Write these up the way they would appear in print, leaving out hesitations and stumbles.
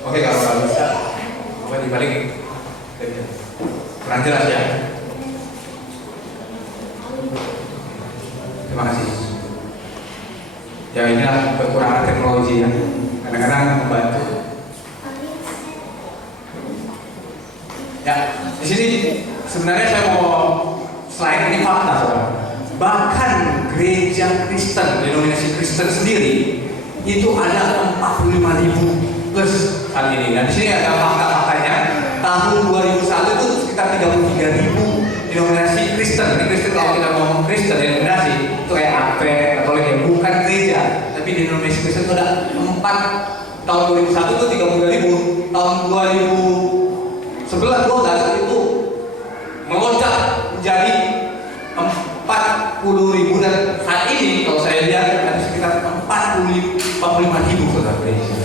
Oke, kalau nggak bisa, coba dibalik. Kurang jelas ya. Terima kasih. Ya inilah kekurangan teknologi ya. Kadang-kadang membantu. Ya, di sini sebenarnya saya mau slide ini fakta, saudara. Bahkan gereja Kristen, denominasi Kristen sendiri itu ada 45.000 plus kali ini. Dan di sini ada fakta-faktanya. Tahun 2001 itu sekitar 33.000 denominasi Kristen. Ini Kristen kalau kita ngomong Kristen denominasi itu kayak Advent, Katolik ya, bukan gereja. Tapi denominasi Kristen itu ada 4. Tahun 2001 itu 33.000. Tahun 2011-12 itu melonjak menjadi 40.000 dan saat ini kalau saya lihat ada sekitar 45.000 saudara gereja.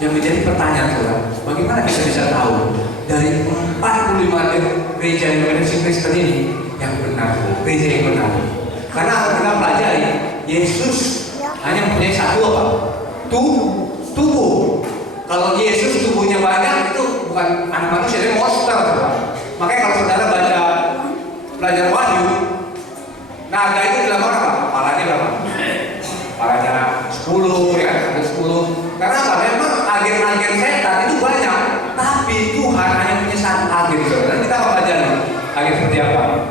Yang menjadi pertanyaan saudara, bagaimana kita bisa tahu dari 45 gereja denominasi Kristen ini yang benar, gereja yang benar? Karena kita pelajari Yesus hanya mempunyai satu apa? Tubuh. Kalau Yesus tubuhnya banyak itu bukan anak manusia, dia monster saudara. Makanya kalau saudara baca belajar Wahyu, naga itu dilakukan apa? Kepalanya berapa? Kepalanya 10 ya, ada 10. Karena apa? Memang agen-agen setan itu banyak, tapi Tuhan hanya punya satu agen saudara. Kita akan belajar agen seperti apa.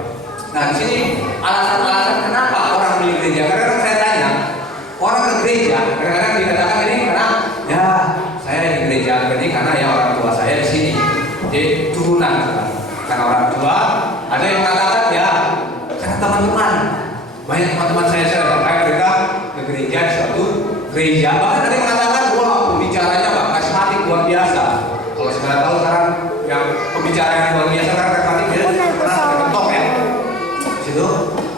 Nah di sini alasan-alasan kenapa orang beli gereja. Karena saya tanya orang ke gereja, kadang-kadang dikatakan ini karena ya saya di gereja ini karena ya orang tua saya di sini, jadi turunan saudara. Karena orang tua, ada yang mengatakan ya karena teman-teman, banyak teman-teman saya kayak mereka ke gereja di suatu gereja. Bahkan ada yang mengatakan wah pembicaranya pak karismatik luar biasa. Kalau saya tahu sekarang yang pembicara yang luar biasa kan karismatik dia pernah ketok ya. Situ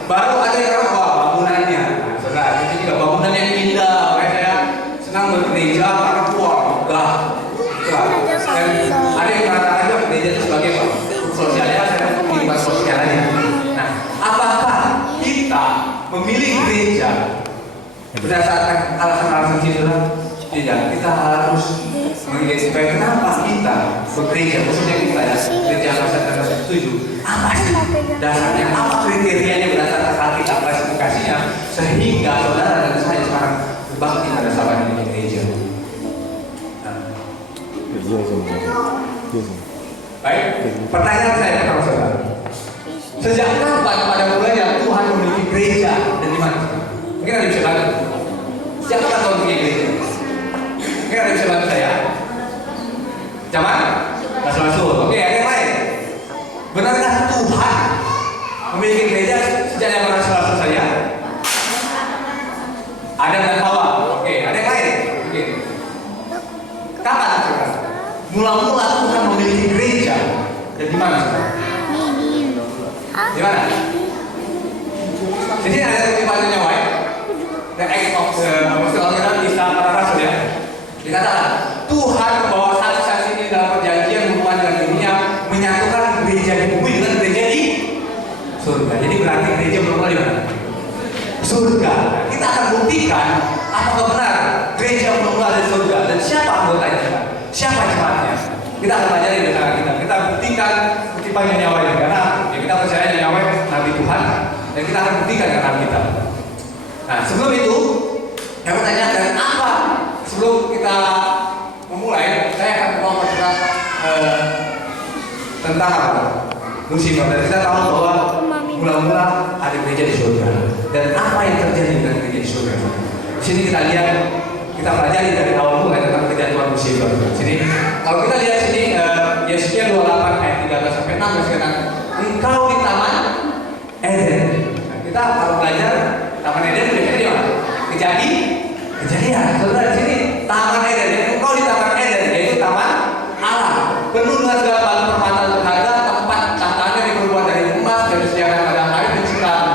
baru ada yang bilang wah bangunannya, nah, saudara itu juga bangunan yang indah. Makanya saya senang bergereja karena wah megah. Dan ada yang mengatakan juga gereja itu sebagai apa? Sosialnya saya kehidupan sosialnya. Nah, apakah kita memilih gereja berdasarkan alasan-alasan saudara? Tidak, kita harus mengidentifikasi kenapa kita bekerja, khususnya kita ya gereja masyarakat setuju. Apa sih dasarnya? Apa kriterianya berdasarkan Alkitab klasifikasinya sehingga saudara dan saya sekarang berbakti pada sahabat ini gereja. Baik, pertanyaan saya kepada saudara. Sejak kapan pada mulanya Tuhan memiliki gereja dan di mana? Mungkin ada bisa bantu. Sejak kapan Tuhan memiliki gereja? Mungkin ada bisa bantu saya. Zaman? Rasul-rasul. Oke, ada yang lain. Benarkah Tuhan memiliki gereja sejak zaman rasul-rasul saya? Adam dan Hawa. Oke, ada yang lain? Oke. Kapan saudara? Mula-mula Tuhan memiliki gereja dan di mana saudara? Di mana? Jadi ada kutipannya White, the Acts of the Apostles kisah para rasul ya. Dikatakan Tuhan membawa saksi-saksi di dalam perjanjian hubungan dengan dunia, menyatukan gereja di bumi dengan gereja di surga. Jadi berarti gereja bermula di mana? Surga. Kita akan buktikan apakah benar gereja bermula dari surga dan siapa anggotanya, siapa jemaatnya. Kita akan pelajari di tangan kita. Kita buktikan kutipannya nyawa ini karena ya kita percaya nyawa Nabi Tuhan dan kita akan buktikan dengan kita. Nah sebelum itu saya mau tanyakan apa sebelum kita memulai saya akan mau cerita tentang apa Lucifer. Dan kita tahu bahwa mula-mula ada gereja di surga dan apa yang terjadi dengan gereja di surga. Di sini kita lihat, kita pelajari dari awal mulai tentang kejatuhan Lucifer. Sini kalau kita lihat sini Yesaya 28 ayat 13 sampai 16 katakan engkau di taman Eden. Nah, kita kalau belajar taman Eden biasanya di mana? Kejadian. Saudara di sini taman Eden. Engkau di taman Eden yaitu taman Allah. Penuh dengan segala batu permata berharga, tempat cangkangnya diperbuat dari emas dan disediakan pada air dan siram.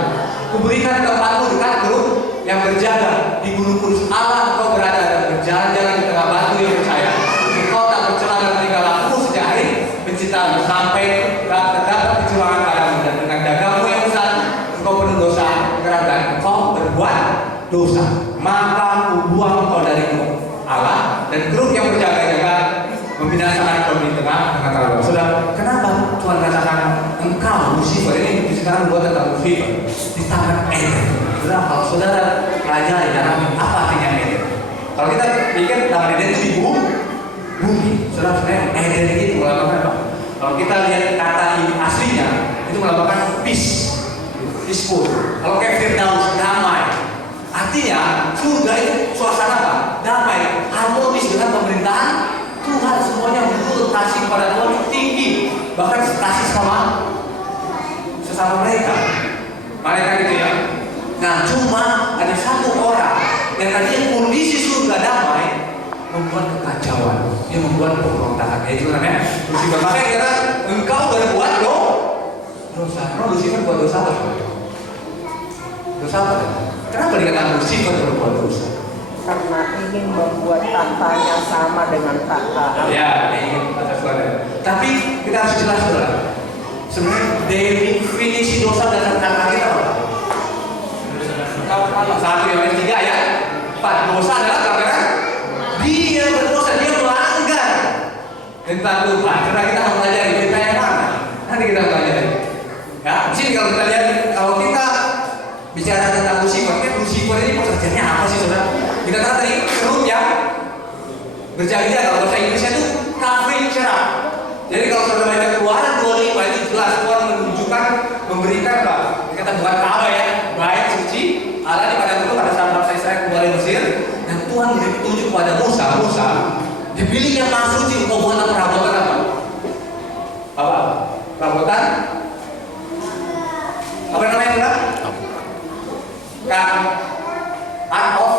Kuberikan tempatmu dekat grup yang berjaga di gunung kudus Allah. Engkau berada dan berjalan-jalan di tengah batu yang percaya. Engkau tak bercela dan tingkah laku sejak hari penciptaan sampai terdapat kecurangan padamu dan dengan dagangmu yang besar engkau penuh dosa, keraguan membinasakan di tengah-tengah. Saudara, kenapa Tuhan katakan engkau Lucifer ini sekarang buat tentang Lucifer di tangan Eden? Saudara, kalau saudara pelajari dalam apa artinya Eden? Kalau kita pikir tangan Eden itu di bumi, saudara sebenarnya Eden itu melambangkan apa? Kalau kita lihat kata aslinya itu melambangkan peaceful. Kalau kayak Firdaus, damai. Artinya surga itu suasana apa? Damai, harmonis dengan pemerintahan Tuhan, semuanya betul kasih kepada Tuhan tinggi, bahkan kasih sesama mereka gitu ya. Nah, cuma ada satu orang yang tadinya kondisi surga damai membuat kekacauan, dia membuat pemberontakan. Itu namanya Lucifer. Makanya kita engkau berbuat dosa. Karena Lucifer buat dosa apa? Dosa apa? Kenapa dikatakan Lucifer berbuat dosa? Karena ingin membuat tahtanya sama dengan tahta. Ya, ingin atas suara. Tapi kita harus jelas dulu. Sebenarnya definisi dosa dan kata kita apa? Satu yang tiga ya. 4. Dosa adalah karena dia berdosa, dia melanggar tentang Tuhan. Karena kita akan pelajari kita yang mana. Nanti kita pelajari. Ya, di sini kalau kita lihat, kalau kita bicara tentang Lucifer ini pekerjaannya apa sih, saudara? Kita kata tadi serum yang berjaga-jaga. Kalau bahasa Inggrisnya itu covering cerah. Jadi kalau saudara baca Keluaran 25 itu jelas Tuhan menunjukkan, memberikan apa? Dikata bukan Ka'bah ya, baik suci Allah di padang gurun pada saat bangsa Israel keluar dari Mesir, dan Tuhan ditunjuk pada Musa, dipilihnya maha suci untuk buat perabotan apa? Perabotan? Apa namanya itu? Ark of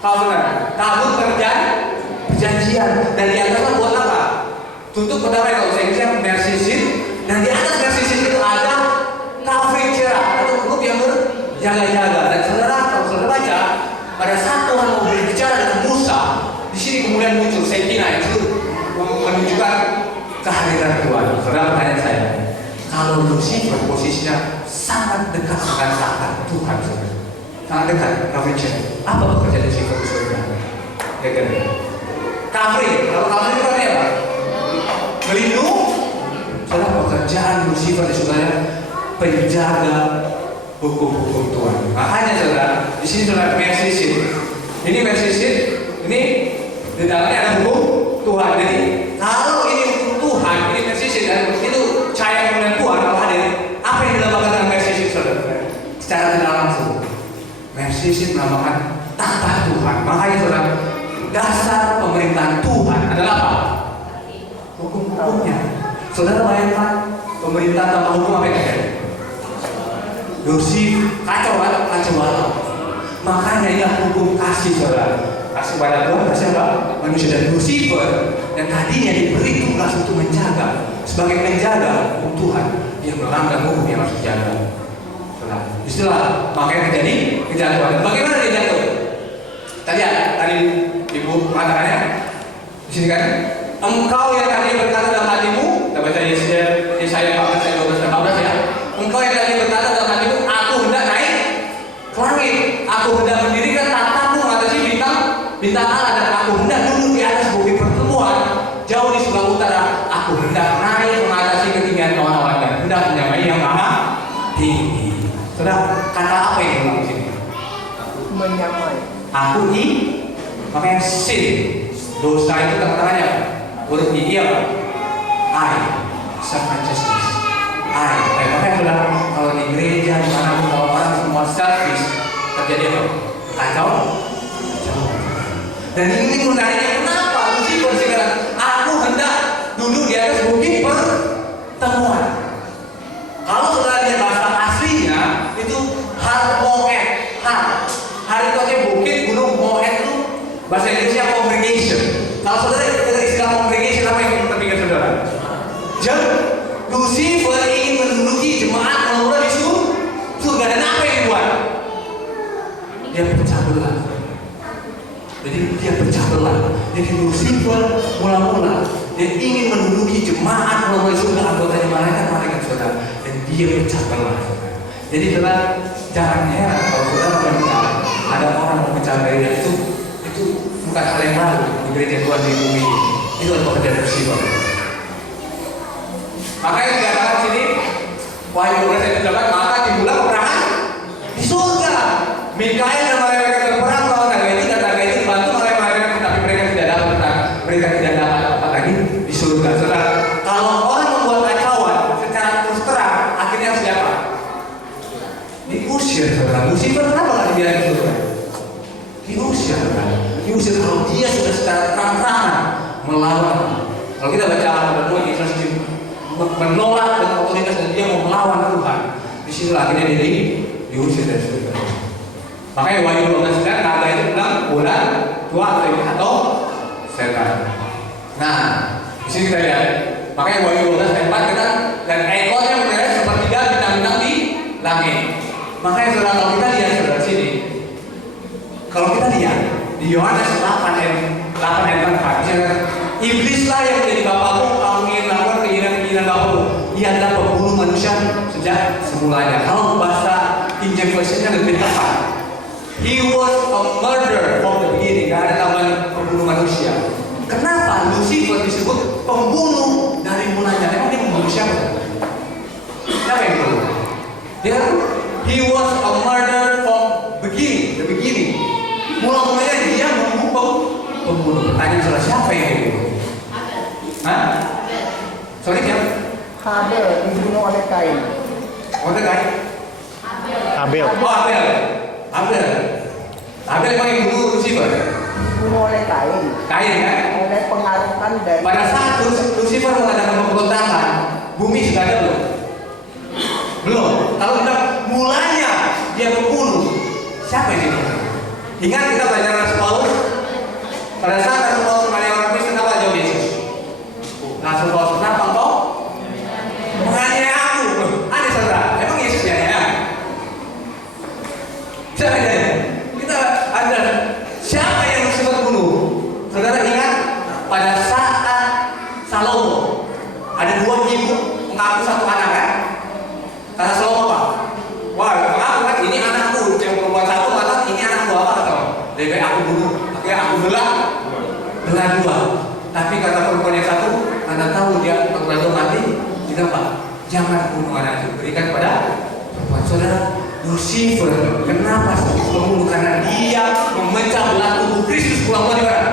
Covenant, tabut perjanjian, dan di atasnya buat apa? Tutup berdamai, kalau saya ingat Mercy Seat, dan di atas Mercy Seat itu ada covering cerah atau grup yang berjaga-jaga. Dan saudara, kalau saudara baca, pada saat Tuhan mau berbicara dengan Musa, di sini kemudian muncul Shekinah itu menunjukkan kehadiran Tuhan. Saudara, pertanyaan saya, kalau Lucifer posisinya sangat dekat dengan tangan Tuhan, saudara. Sangat dekat, covering cerah. Apa pekerjaan Lucifer di surga? Covering, kalau covering itu apa? Melindung. Saudara, pekerjaan Lucifer di surga penjaga hukum-hukum Tuhan. Makanya saudara, di sini saudara Mercy Seat. Ini Mercy Seat, ini di dalamnya ada hukum Tuhan. Jadi kalau ini hukum Tuhan, ini Mercy Seat, dan itu cahaya kemuliaan Tuhan kalau hadir, apa yang dilambangkan dengan Mercy Seat, saudara? Secara tidak langsung, Mercy Seat melambangkan tahta Tuhan. Makanya saudara, dasar pemerintahan Tuhan adalah apa? Hukum-hukumnya. Saudara bayangkan pemerintah tanpa hukum apa yang terjadi? Dosi, kacau balau. Makanya ini hukum kasih, saudara. Kasih pada Tuhan, kasih apa? Manusia. Dan Lucifer yang tadinya diberi tugas untuk menjaga, sebagai penjaga hukum Tuhan, dia melanggar hukum yang harus dijaga. Istilah makanya terjadi kejatuhan. Bagaimana dia jatuh? Tadi ibu mengatakannya di sini kan, engkau yang tadi berkata dalam hatimu, kita baca Yesaya 14 ayat 12 dan 14 ya. Engkau yang tadi berkata dalam hatimu, aku hendak naik ke langit, aku hendak mendirikan tahtaku mengatasi bintang Allah, dan aku hendak duduk di atas bukit pertemuan jauh di sebelah utara. Aku hendak naik mengatasi ketinggian awan-awan dan hendak menyamai yang maha tinggi. Sudah, kata apa yang diulang di sini? Menyamai. Aku makanya sin. Dosa itu kata-katanya huruf I apa? I, self righteousness. Makanya sudah, kalau di gereja di mana kalau orang semua selfish, terjadi apa? Kacau. Dan ini menariknya, kenapa Lucifer sekarang aku hendak duduk di atas bukit pertemuan. Kalau saudara lihat bahasa aslinya itu har moed. Har itu artinya bukit, gunung, moed itu bahasa Inggrisnya congregation. Kalau saudara dengar istilah congregation, apa yang terpikir saudara? Lucifer ingin menduduki jemaat orang-orang di surga, dan apa yang dibuat? Dia pecah belah. Jadi dia pecah belah. Jadi Lucifer mula-mula dia ingin menduduki jemaat orang-orang di surga, anggota malaikat saudara, dan dia pecah belah. Jadi saudara, jangan heran kalau saudara mendengar ada orang yang pecah gereja, itu bukan hal yang baru di gereja Tuhan di bumi ini. Itu adalah pekerjaan Lucifer. Makanya dikatakan sini, Wahyu 12 ayat 8, maka timbullah peperangan di surga. Mikael dan malaikat berperang melawan naga itu, dan naga itu dibantu oleh malaikat, tetapi mereka tidak dapat berperang. Mereka tidak dapat apa lagi di surga. Saudara, kalau orang membuat kacauan secara terus terang, akhirnya siapa? Diusir, saudara. Lucifer kenapa nggak dibiarkan di surga? Diusir, saudara. Diusir kalau dia sudah secara terang-terangan melawan. Kalau kita baca Al-Quran, Yesus menolak dengan otoritas dan dia mau melawan Tuhan. Di sini akhirnya dia diusir dari surga. Makanya Wahyu 12 kan naga itu bilang bulan tua atau setan. Nah, di sini kita lihat. Makanya Wahyu 12 ayat 4 kita dan ekornya meneret seperti bintang-bintang di langit. Makanya saudara, kalau kita lihat saudara sini, kalau kita lihat di Yohanes 8 ayat 4, iblislah yang menjadi bapakmu, kamu ingin melakukan keinginan bapakmu. Dia adalah pembunuh manusia sejak semulanya. Kalau bahasa Injil versionnya lebih tepat, he was a murderer from the beginning. Gak ada tambahan pembunuh manusia. Kenapa Lucifer disebut pembunuh dari mulanya? Emang dia membunuh siapa? Siapa yang membunuh? He was a murderer from the beginning. Mula-mulanya dia membunuh pembunuh. Pertanyaan saudara, siapa yang membunuh? Hah? Sorry, siapa? Habel dibunuh oleh Kain. Oleh Kain? Abel. Oh, Abel emang yang bunuh Lucifer? Dibunuh oleh Kain. Kain kan? Oleh pengaruhan dari. Pada saat Lucifer mengadakan pemberontakan, bumi sudah ada belum? Belum. Kalau kita mulanya dia membunuh, siapa yang dibunuh? Ingat kita belajar Rasul Paulus. Pada saat Rasul Paulus mengalami orang Kristen, apa jawab Yesus? Rasul Paulus, kenapa engkau menganiaya aku? Aneh saudara, emang Yesus ya? Siapa yang kita ada? Siapa yang Lucifer bunuh? Saudara ingat pada saat Salomo ada dua ibu mengaku satu anak kan? Kata Salomo apa? Wah, mengaku kan ini anakku, yang perempuan satu mengatakan ini anakku, apa kata? Lebih baik aku bunuh, akhirnya aku belah dua. Tapi kata perempuan yang satu, karena tahu dia terlalu mati, kita apa? Jangan bunuh anak itu, berikan kepada perempuan. Saudara, Lucifer kenapa membunuh? Karena dia memecah belah tubuh Kristus. Pulang di mana?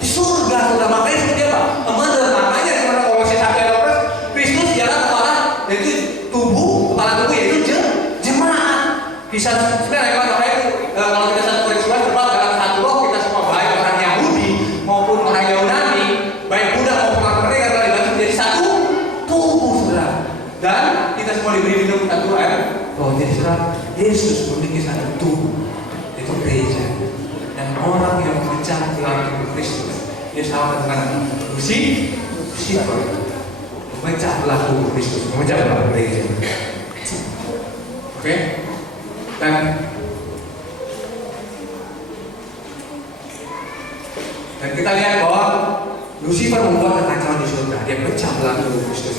Di surga, saudara. Makanya seperti apa? Makanya di mana Kolose 1 ayat 12, Kristus ialah kepala, yaitu kepala tubuh yaitu jemaat. Kisah sebenarnya kalau kita satu Korintus 11 terpaut dalam satu roh, kita semua baik orang Yahudi maupun orang Yunani, baik Buddha maupun orang mereka telah dibantu menjadi satu tubuh, saudara. Dan kita semua diberi minum satu air. Oh, jadi saudara, Yesus memiliki satu tubuh, itu gereja. Dan orang yang memecah belah tubuh Kristus, dia sama dengan Lucifer, memecah belah tubuh Kristus, memecah belah gereja. Oke? Dan kita lihat bahwa Lucifer membuat kekacauan di surga, dia pecah belah tubuh Kristus.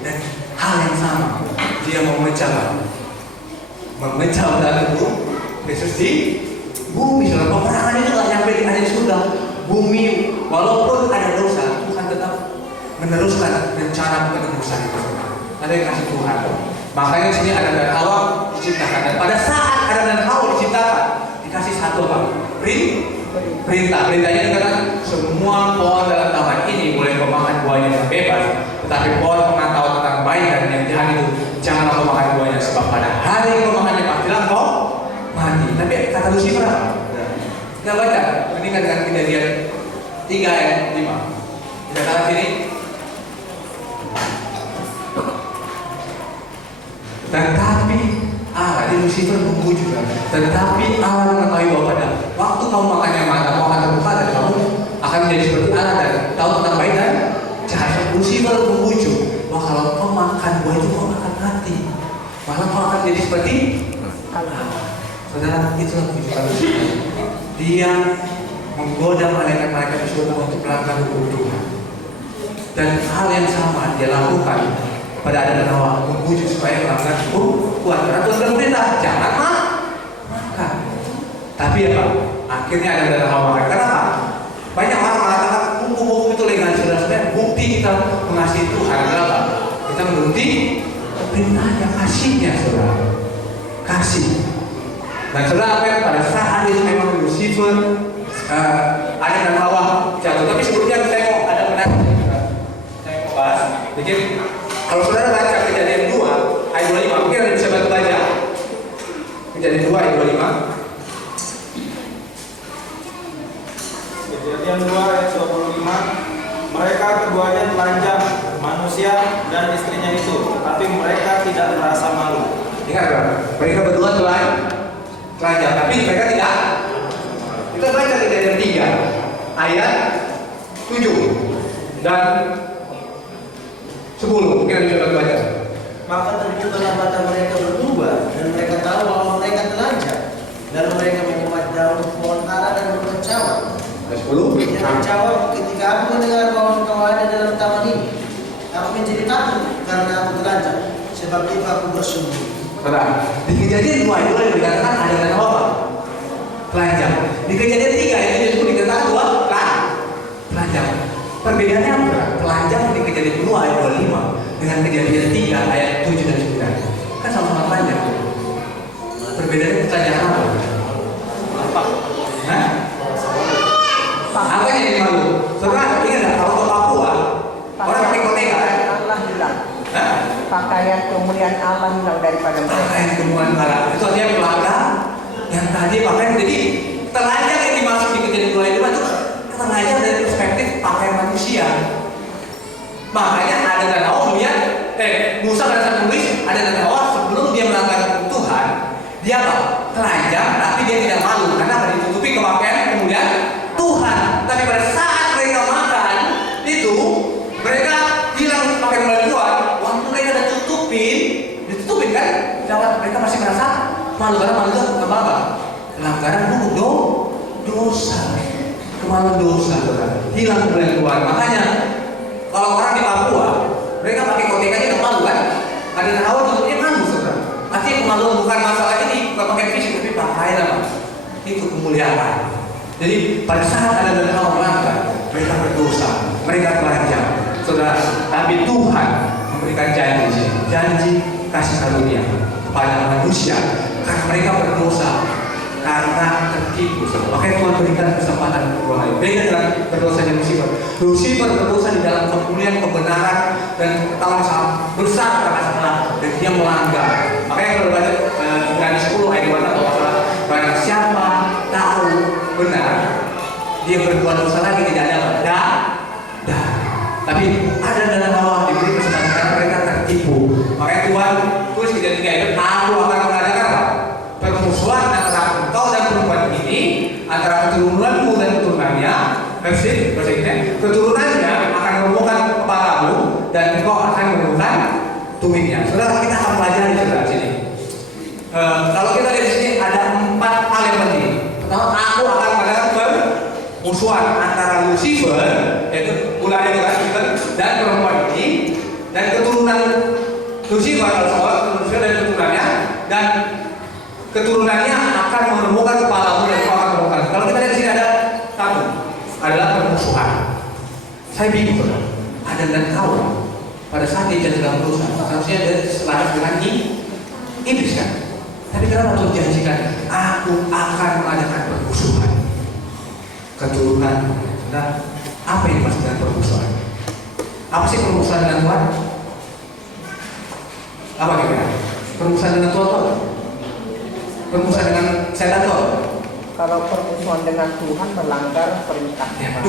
Dan hal yang sama, dia memecah belah tubuh Kristus di bumi. Saudara, peperangan itu nggak nyampe di surga. Bumi, walaupun ada dosa, Tuhan tetap meneruskan rencana penebusan itu. Ada yang kasih Tuhan. Makanya di sini Adam dan Hawa diciptakan. Dan pada saat Adam dan Hawa diciptakan, dikasih satu apa? Perintah. Perintahnya dikatakan semua pohon dalam taman ini boleh memakan buahnya dengan bebas, tetapi pohon pengetahuan tentang baik dan yang jahat itu jangan kau makan buahnya, sebab pada hari kau makannya pastilah kau mati. Tapi kata Lucifer apa? Kita baca, ini kan dengan Kejadian 3 ayat 5. Kita kata sini, tetapi Allah, di Lucifer menunggu juga. Tetapi Allah mengetahui bahwa pada waktu kamu makan yang mana, kamu akan terbuka dan kamu akan menjadi seperti Allah dan tahu tentang baik dan jahat. Lucifer membujuk bahwa kalau kau makan buah itu kau akan mati, malah kau akan jadi seperti Allah. Saudara, itulah bujukan Lucifer. Dia menggoda malaikat-malaikat di surga untuk melanggar hukum Tuhan. Dan hal yang sama dia lakukan pada Adam dan Hawa, membujuk supaya melanggar hukum Tuhan. Karena Tuhan sudah perintah, jangan makan. Tapi apa? Akhirnya Adam dan Hawa makan. Kenapa? Banyak orang mengatakan hukum itu legal. kita mengasihi Tuhan adalah apa? Kita menuruti perintahnya, kasihnya, saudara. Kasih. Dan saudara, pada saat itu memang Lucifer ada dan Hawa jatuh. Tapi sebelumnya saya mau ada menarik. Saya mau bahas. Jadi kalau saudara baca Kejadian 2 ayat 25, mungkin ada bisa bantu baca. Kejadian 2 ayat 25. Kejadian 2 ayat 25. Mereka keduanya telanjang, manusia dan istrinya itu, tetapi mereka tidak merasa malu. Ingat kan? Mereka berdua telanjang, tapi mereka tidak. Kita baca Kejadian 3 ayat 7 dan 10. Mungkin ada bisa baca. Maka terbukalah mata mereka berdua dan mereka tahu bahwa mereka telanjang. Lalu mereka menyemat daun pohon ara dan berbuat cawat. Ayat 10. Dia menjawab, ketika aku mendengar bahwa engkau ada dalam taman ini, aku menjadi takut karena aku telanjang. Sebab itu aku bersembunyi. Saudara, di Kejadian 2 itu dikatakan ada dan apa? Telanjang. Di Kejadian 3 itu dikatakan dua telanjang. Perbedaannya apa? Telanjang di Kejadian 2 ayat 25 dengan Kejadian 3 ayat 7 dan 9. Kan sama-sama telanjang. Perbedaannya telanjang apa? Apa? Hah? Apa yang jadi malu? Saudara, ingat nggak kalau ke Papua orang pakai koteka kan? Allah hilang. Hah? Pakaian kemuliaan Allah hilang daripada mereka. Pakaian kemuliaan Allah. Itu artinya pelanggan yang tadi pakaian. Jadi telanjang yang dimaksud di Kejadian 2 ayat 5 itu telanjang dari perspektif pakaian manusia. Makanya ada dan Hawa melihat Musa pada saat menulis ada dan Hawa sebelum dia melanggar Tuhan, dia apa? Telanjang, tapi dia tidak malu karena apa? Ditutupi kepakaian kemudian Tuhan. Tapi pada saat mereka makan itu mereka hilang pakai kemuliaan Tuhan. Waktu mereka udah ditutupin kan? Jangan mereka masih merasa malu karena malu itu apa? Pelanggaran hukum dosa, kemaluan dosa, hilang kemuliaan Tuhan. Makanya kalau orang di Papua mereka pakai kotekanya udah malu kan? Ada yang awal tutupnya malu, saudara. Artinya kemaluan bukan masalah ini bukan pakai fisik tapi pakaian apa? Itu kemuliaan. Jadi pada saat ada dan Hawa melanggar, mereka berdosa, mereka telanjang, saudara. Tapi Tuhan memberikan janji kasih karunia kepada manusia karena mereka berdosa, karena tertipu. Makanya Tuhan berikan kesempatan kedua kali. Beda dengan berdosanya Lucifer. Lucifer berdosa di dalam kemuliaan kebenaran dan ketahuan sangat besar karena salah dan dia melanggar. Makanya kalau baca Ibrani 10 ayat 2 bahwa barang siapa tahu benar dia berbuat dosa lagi tidak ada dah. Tapi ada dalam Hawa diberi kesempatan karena mereka tertipu. Makanya Tuhan tulis Kejadian 3 itu aku akan mengadakan apa? Permusuhan antara engkau dan perempuan ini, antara keturunanmu dan keturunannya. Keturunannya akan menemukan kepalamu dan engkau akan menemukan tumitnya. Saudara, kita akan pelajari saudara sini. Kalau kita lihat di sini ada 4 hal yang penting. Pertama, aku akan mengadakan permusuhan antara Lucifer, yaitu bulan itu kan Lucifer, dan perempuan ini, dan keturunan Lucifer Lucifer dan keturunannya, dan keturunannya akan menemukan kepalamu dan engkau akan menemukan. Kalau kita lihat di sini ada satu, adalah permusuhan. Saya bingung, saudara. Adam dan Hawa pada saat dia jatuh dalam dosa, seharusnya dia selaras dengan iblis kan? Tapi kenapa Tuhan janjikan, aku akan mengadakan permusuhan keturunan. Nah, apa yang dimaksud dengan permusuhan? Apa sih permusuhan dengan Tuhan? Apa kira-kira? Permusuhan dengan Tuhan apa? Permusuhan dengan setan itu apa? Kalau permusuhan dengan Tuhan melanggar perintah Tuhan.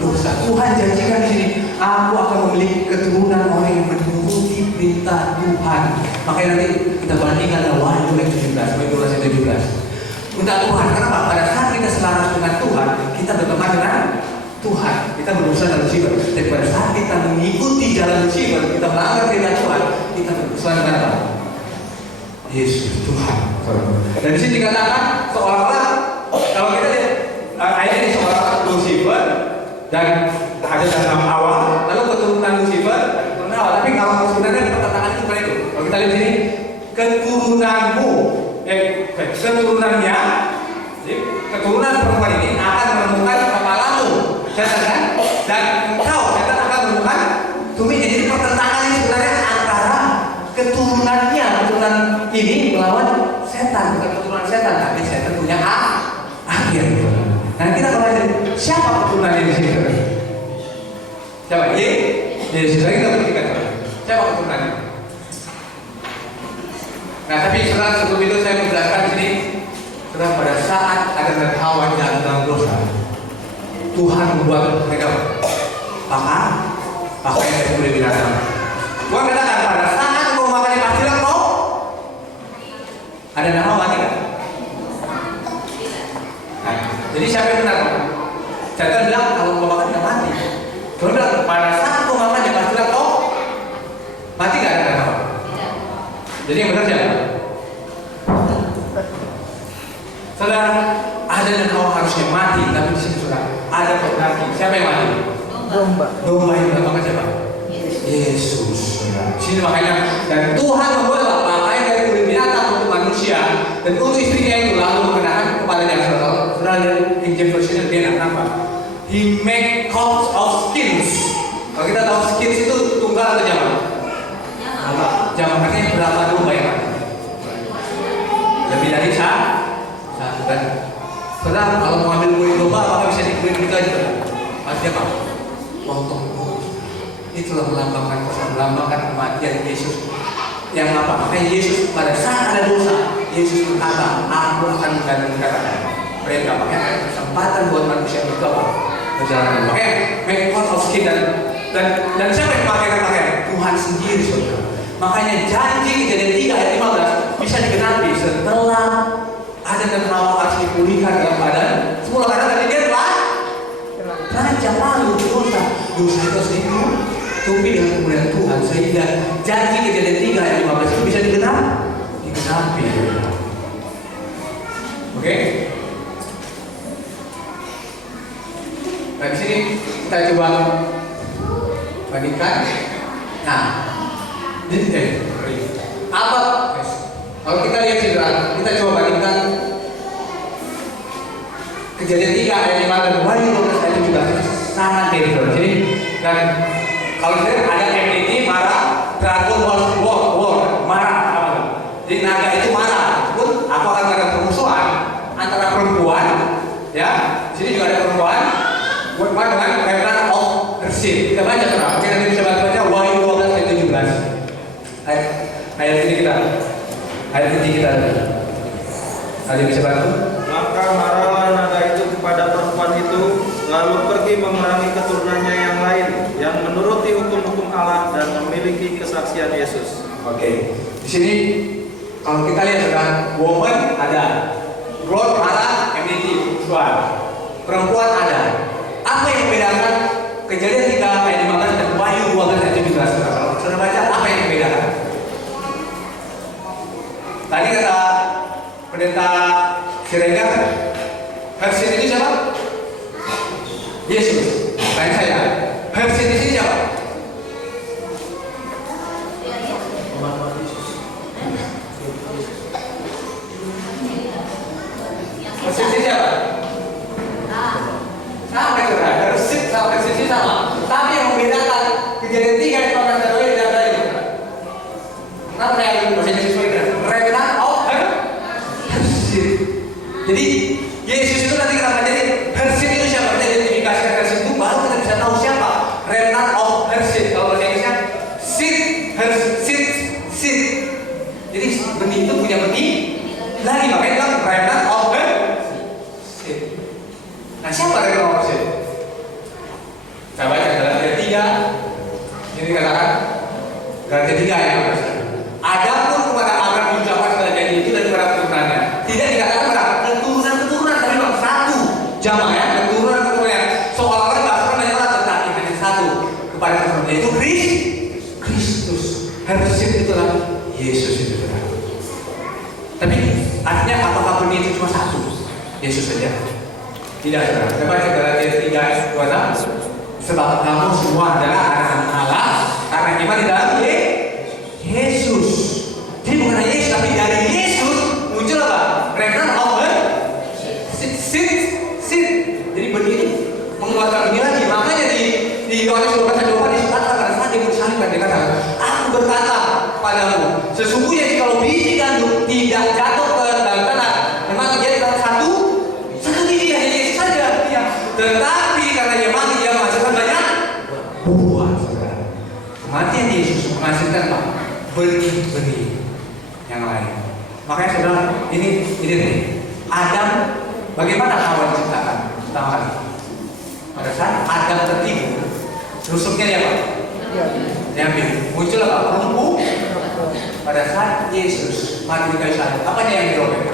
Dosa. Tuhan janjikan di sini, aku akan memiliki keturunan orang yang menuruti perintah Tuhan. Makanya nanti kita bandingkan dengan Wahyu 17, Wahyu 12-17. Minta Tuhan, kenapa? Pada saat kita selaras dengan Tuhan, kita berteman dengan Tuhan. Kita berusaha dengan Lucifer. Tapi pada saat kita mengikuti jalan Lucifer, kita melanggar perintah Tuhan, kita berusaha dengan apa? Yesus Tuhan. Dan di sini dikatakan seolah-olah kalau kita lihat ayat ini seolah Lucifer dan ada dalam awal, lalu keturunan Lucifer, keturunan awal. Tapi kalau sebenarnya perkataan itu itu. Kalau kita lihat sini, keturunanmu, keturunannya, keturunan perempuan ini akan menemukan kepalamu, setan kan? Dan engkau, setan akan menemukan Jadi pertentangan ini sebenarnya antara keturunan ini melawan setan, bukan keturunan setan, tapi setan punya akhir. Nah kita kalau lihat siapa keturunannya di sini? Siapa? Yesus. Lagi kita buktikan. Siapa keturunannya? Nah tapi setelah sebelum itu saya menjelaskan di sini, setelah pada saat Adam dan Hawa jatuh dalam dosa, Tuhan membuat mereka pakaian dari kulit binatang. Tuhan katakan pada saat kau makan yang pasti kau ada nama mati kan? Nah, jadi siapa yang benar? Setan bilang kalau kau makan tidak mati. Tuhan bilang pada saat kau makan yang pasti kau mati nggak ada nama. Jadi yang benar siapa? Saudara, ada dan Hawa harusnya mati, tapi di sini saudara ada pengganti. Siapa yang mati? Domba yang melakukan siapa? Yesus. Sini makanya dan Tuhan membuat pakaian dari kulit binatang untuk manusia dan untuk istrinya itu lalu mengenakan kepalanya. Saudara lihat King James Version dia apa? He make coats of skins. Kalau kita tahu skins itu tunggal atau jamak? Jamaknya berapa domba yang mati? Lebih dari satu kan? Saudara kalau mau ambil kulit domba apakah bisa dikulit juga juga? Pasti apa? Potong. Itulah melambangkan kematian Yesus. Yang apa? Makanya Yesus pada saat ada dosa, Yesus berkata, aku akan menggantungkan mereka. Makanya kesempatan buat manusia itu apa? Perjalanan. Makanya make coat of skin dan siapa yang pakaian? Tuhan sendiri saudara. Makanya janji Kejadian 3 ayat 15 bisa digenapi setelah Adam dan Hawa harus dipulihkan dalam badan. Semula karena tadi dia telah raja lalu dosa itu ditutupi dengan kemuliaan Tuhan sehingga janji Kejadian 3 ayat 15 itu bisa digenapi. Oke? Nah di sini kita coba bandingkan. Nah, apa? Kalau kita lihat juga, kita coba bandingkan Kejadian 3 ayat 5 dan Wahyu 12 ayat 17 sangat beda. Jadi dan kalau saya ada MDT marah, dragon war marah apa? Jadi naga itu marah. Pun aku akan ada permusuhan antara perempuan, ya. Sini juga ada perempuan. Buat dengan remnant of Hersin. Kita baca terang. Kita nanti bisa baca Wahyu 12 ayat 17. Ayat ini kita. Ada bisa bantu? Maka marahlah naga itu kepada perempuan itu, lalu pergi memerangi keturunannya yang lain, yang menuruti hukum-hukum Allah dan memiliki kesaksian Yesus. Oke. Di sini kalau kita lihat sudah woman ada, God marah, MDT suara, perempuan ada. Apa yang membedakan Kejadian 3 ayat 15 dan Wahyu 12 ayat 17? Kalau sudah baca apa yang membedakan? Tadi kata pendeta Siregar, Hersin ini siapa? Yesus. Tanya saya, Hersin ini siapa? Hersin ini siapa? Sama saudara, Hersin sama Hersin ini sama. Tapi yang membedakan Kejadian 3 ayat 15 dan Wahyu tidak ada itu. Kenapa saya ingin bahasanya sesuai dengan remnant of Hersin. Jadi Yesus itu nanti kenapa jadi Hersin itu siapa? Kita identifikasikan Hersin itu baru kita bisa tahu siapa remnant of Hersin. Kalau bahasa Inggrisnya seed. Jadi benih itu punya benih lagi, makanya itu remnant of Hersin. Nah siapa remnant of Hersin? Saya baca Galatia 3. Ini katakan Galatia 3 ya. Adapun kepada Abraham diucapkan segala janji itu dan kepada keturunannya. Tidak dikatakan pada keturunan, tapi memang satu jamaah ya, keturunan. Seolah-olah bahasa menyentuh tetapi hanya satu kepada keturunan, yaitu Kristus. Hersin itulah Yesus itu. Tapi artinya apakah benih itu cuma satu? Yesus saja? Tidak saudara. Coba kita Galatia 3 ayat 26. Sebab kamu semua adalah anak-anak Allah karena iman di dalam Yesus. Jadi bukan hanya Yesus, tapi dari Yesus muncul apa? Remnant of seed. Jadi benih itu mengeluarkan benih lagi. Makanya di Yohanes 12 ayat 2 disebutkan pada saat dia dia katakan, aku berkata padamu, sesungguhnya kalau biji gandum tidak jatuh ke dalam tanah, memang dia dalam satu biji hanya Yesus saja. Ya. Tetapi karena dia menghasilkan banyak buah, saudara. Kematian Yesus menghasilkan apa? Benih-benih yang lain. Makanya saudara, ini nih. Adam, bagaimana Hawa diciptakan? Pertama kali. Pada saat Adam tertidur, rusuknya dia apa? Diambil. Muncul apa? Perumpu. Pada saat Yesus mati di kayu salib, apanya yang dirobek?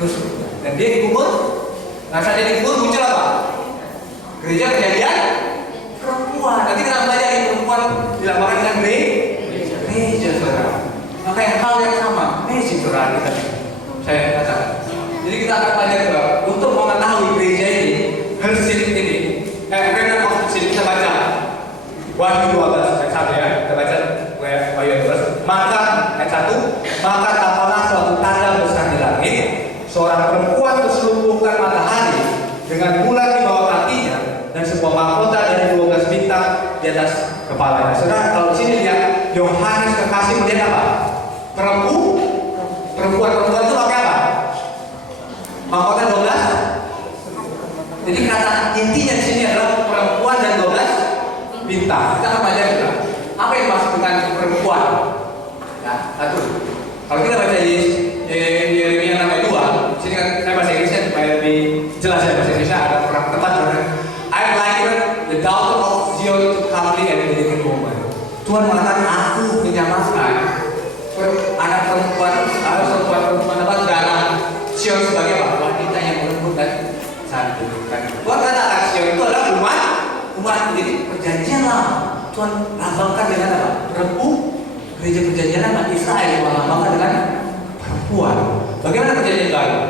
Rusuk. Dan dia dikubur. Nah saat dia dikubur muncul apa? Gereja Kejadian perempuan. Nanti kita pelajari perempuan dilambangkan dengan gereja, saudara. Makanya hal yang sama, saudara kita. Saya katakan. Jadi kita akan pelajari untuk mengetahui gereja ini, Hersil ini. Renan Hersil kita baca Wahyu 12 ayat 1 ya. Kita baca Wahyu 12. Maka ayat 1, maka tampaklah suatu tanda besar di langit, seorang perempuan terselubungkan matahari dengan bulan di bawah kakinya dan sebuah mahkota dari 12 bintang di atas kepalanya. Saudara, kalau di sini lihat Yohanes kekasih melihat apa? Perempuan itu pakai apa? Mahkota 12. Jadi kata intinya di sini adalah perempuan dan 12 bintang. Kita akan baca juga. Apa yang dimaksud dengan perempuan? Ya, satu. Kalau kita baca Yeremia 6 ayat 2, sini kan saya bahasa Inggrisnya supaya lebih jelas ya, bahasa Indonesia ada kurang tepat. I liken the daughter of Zion to comely and delicate woman. Tuhan mengatakan aku menyamakan anak perempuan apa dalam Sion sebagai apa? Wanita yang lembut dan cantik. Tuhan katakan Sion itu adalah umat jadi perjanjian lama. Tuhan lambangkan dengan apa? Gereja perjanjian lama Israel melambangkan dengan perempuan. Bagaimana perjanjian baru?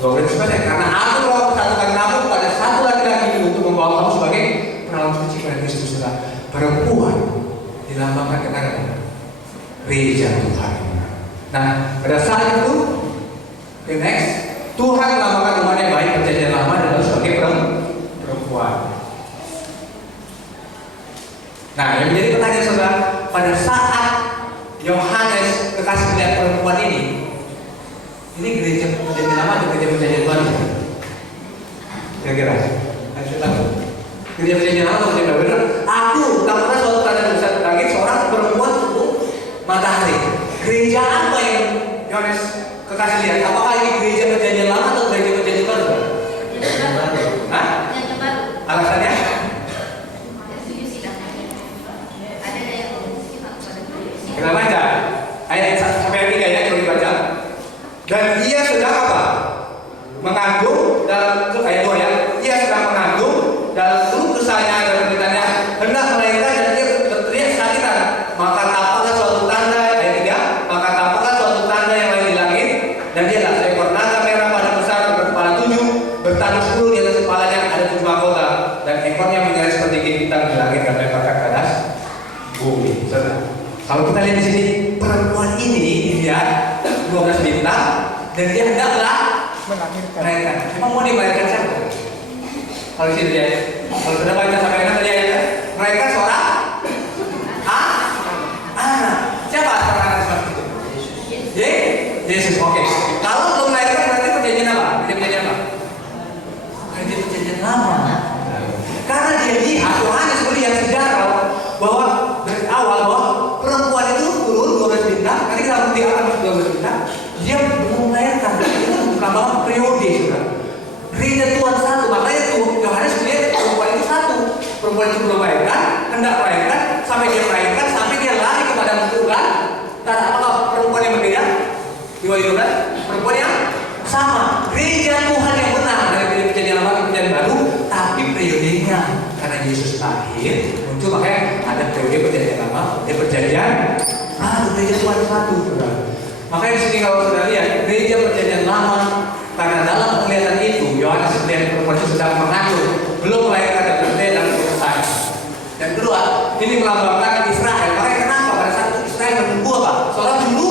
Karena aku telah mempersatukan kamu pada satu laki-laki untuk membawa kamu sebagai perawan suci pada Kristus. Perempuan dilambangkan dengan apa? Gereja Tuhan. Nah, pada saat itu, the next, Tuhan melambangkan umat yang baik perjanjian lama adalah sebagai perempuan. Nah, yang menjadi pertanyaan saudara, pada saat Yohanes kekasih melihat perempuan ini gereja perjanjian lama atau gereja perjanjian baru? Kira-kira? Gereja perjanjian lama atau perjanjian baru? Aku tak pernah suatu tanda besar langit seorang perempuan tubuh matahari. Gereja apa yang Yohanes kekasih lihat? Apakah ini gereja perjanjian lama atau gereja perjanjian baru? Hah? Alasannya? Kita baca ayat 1 sampai 3 ya, coba dibaca. Dan ia sedang apa? Mengandung dalam ayat 2 ya. Ia sedang mengandung dalam seluruh usahanya dan pendidikannya hendak melahirkan dan dia berteriak kesakitan. Maka tampaklah suatu tanda ayat 3. Maka tampaklah suatu tanda yang lain di langit dan dia adalah seekor naga merah pada besar berkepala 7 bertanduk 10 di atas kepalanya ada 7 mahkota dan ekornya menyala seperti bintang di langit dan melemparkan ke atas bumi. Saudara. Kalau kita lihat di sini perempuan ini dilihat 12 bintang dan dia hendaklah melahirkan. Emang mau dilahirkan siapa? Kalau di sini lihat, kalau sudah baca sampai mana tadi ya? Melahirkan seorang anak. Siapa seorang anak seperti itu? Yesus. Oke. Kalau belum melahirkan berarti perjanjian apa? Perjanjian apa? Perjanjian lama. Karena dia lihat Yohanes melihat sejarah bahwa dari awal bahwa perempuan itu turun 12 bintang, nanti kita bukti akan masuk 12 bintang, dia belum melahirkan. Itu melambangkan periode sudah. Gereja Tuhan satu, makanya tuh Yohanes melihat perempuan itu satu. Perempuan itu belum melahirkan, hendak melahirkan, sampai dia melahirkan, sampai dia lari kepada Tuhan. Dan apakah perempuan yang berbeda? Di Wahyu 12, perempuan yang sama. Gereja Tuhan yang benar dari gereja perjanjian lama ke perjanjian baru, tapi periodenya karena Yesus lahir muncul, makanya ada periode perjanjian lama, perjanjian gereja Tuhan satu. Makanya di sini kalau sudah lihat gereja perjanjian lama, karena dalam penglihatan itu Yohanes melihat perempuan itu sedang mengandung, belum melahirkan dan berdaya dalam selesai. Dan kedua, ini melambangkan Israel. Makanya kenapa pada saat Israel menunggu apa? Seorang dulu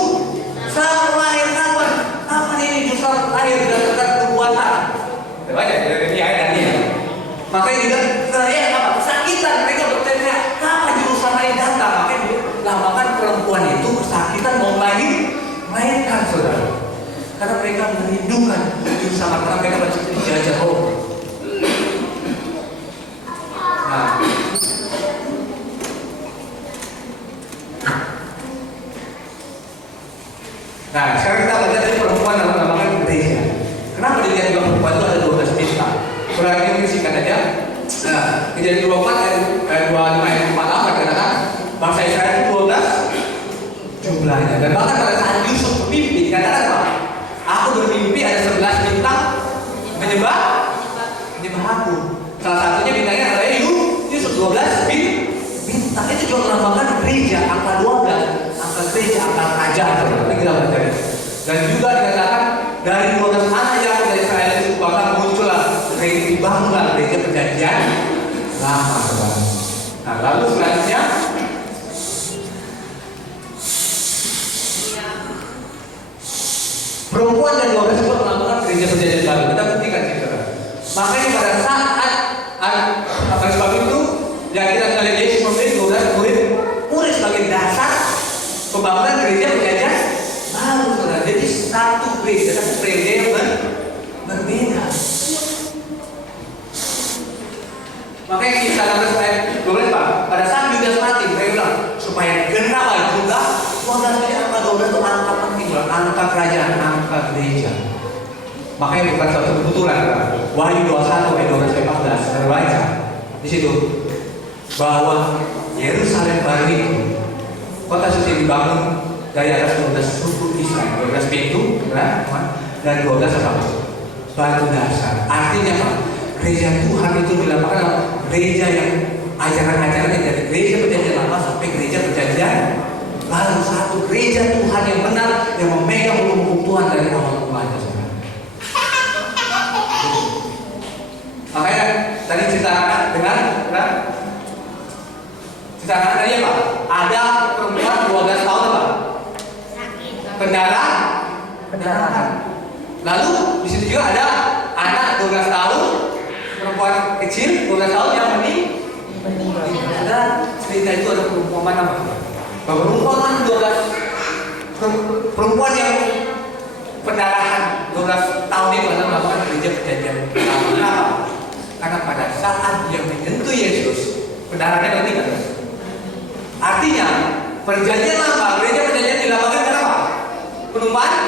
saat melahirkan kapan ini justru lahir berdasarkan perbuatan. Kita baca dari ayat ini ya. Makanya juga saya apa? Kesakitan mereka bertanya kapan juru selamat datang. mereka merindukan juru selamat karena mereka masih dijajah roh. Nah, sekarang kita baca dari perempuan dalam nama gereja. Kenapa dilihat juga perempuan itu ada 12 bintang? Kurang ini singkat aja. Nah, Kejadian 24 ayat 25 ayat 48 dikatakan bangsa Israel itu 12 jumlahnya. Dan bahkan pada saat Yusuf bermimpi dikatakan apa? Aku bermimpi ada 11 bintang menyembah aku. Salah satunya bintangnya adalah Yusuf 12 bintang. Itu juga melambangkan gereja angka 12, angka gereja, angka kerajaan. Ini kita baca. Dan juga dikatakan dari 12 anak Yakub dari Israel itu bahkan muncullah dibangunlah gereja perjanjian lama. Nah, lalu selanjutnya perempuan dan 12 itu melakukan gereja perjanjian baru. Kita buktikan sih, saudara. Makanya pada saat apa sebab itu yang kita lihat Yesus memberi 12 murid sebagai dasar pembangunan gereja perjanjian baru, saudara. Jadi satu gereja yang berbeda. Makanya kisah 16 ayat 12 Pak, pada saat Yudas mati, mereka bilang supaya genap juga 12 ini angka 12 itu angka penting, angka kerajaan, angka gereja. Makanya bukan suatu kebetulan, Pak. Wahyu 21 ayat 12 sampai 14 terbaca di situ bahwa Yerusalem baru itu kota suci dibangun dari atas 12 suku Israel, 12 pintu, dan 12 apa? Batu dasar. Artinya apa? Gereja Tuhan itu dilapangkan gereja yang ajaran-ajaran yang dari gereja perjanjian lama sampai gereja perjanjian baru. Satu gereja Tuhan yang benar yang memegang hukum Tuhan dari awal mulanya. Makanya tadi ceritakan dengan ceritakan tadi apa? Ada perempuan 12 tahun apa? Pendarahan. Lalu di situ juga ada anak 12 tahun, perempuan kecil 12 tahun yang meninggal. Ada cerita itu ada perumpamaan apa? Perumpamaan 12 perempuan yang pendarahan 12 tahun itu adalah melakukan gereja perjanjian lama. Kenapa? Karena pada saat dia menyentuh Yesus, pendarahannya meninggal. Artinya perjanjian lama, gereja perjanjian dilapangkan kenapa? Penumpahan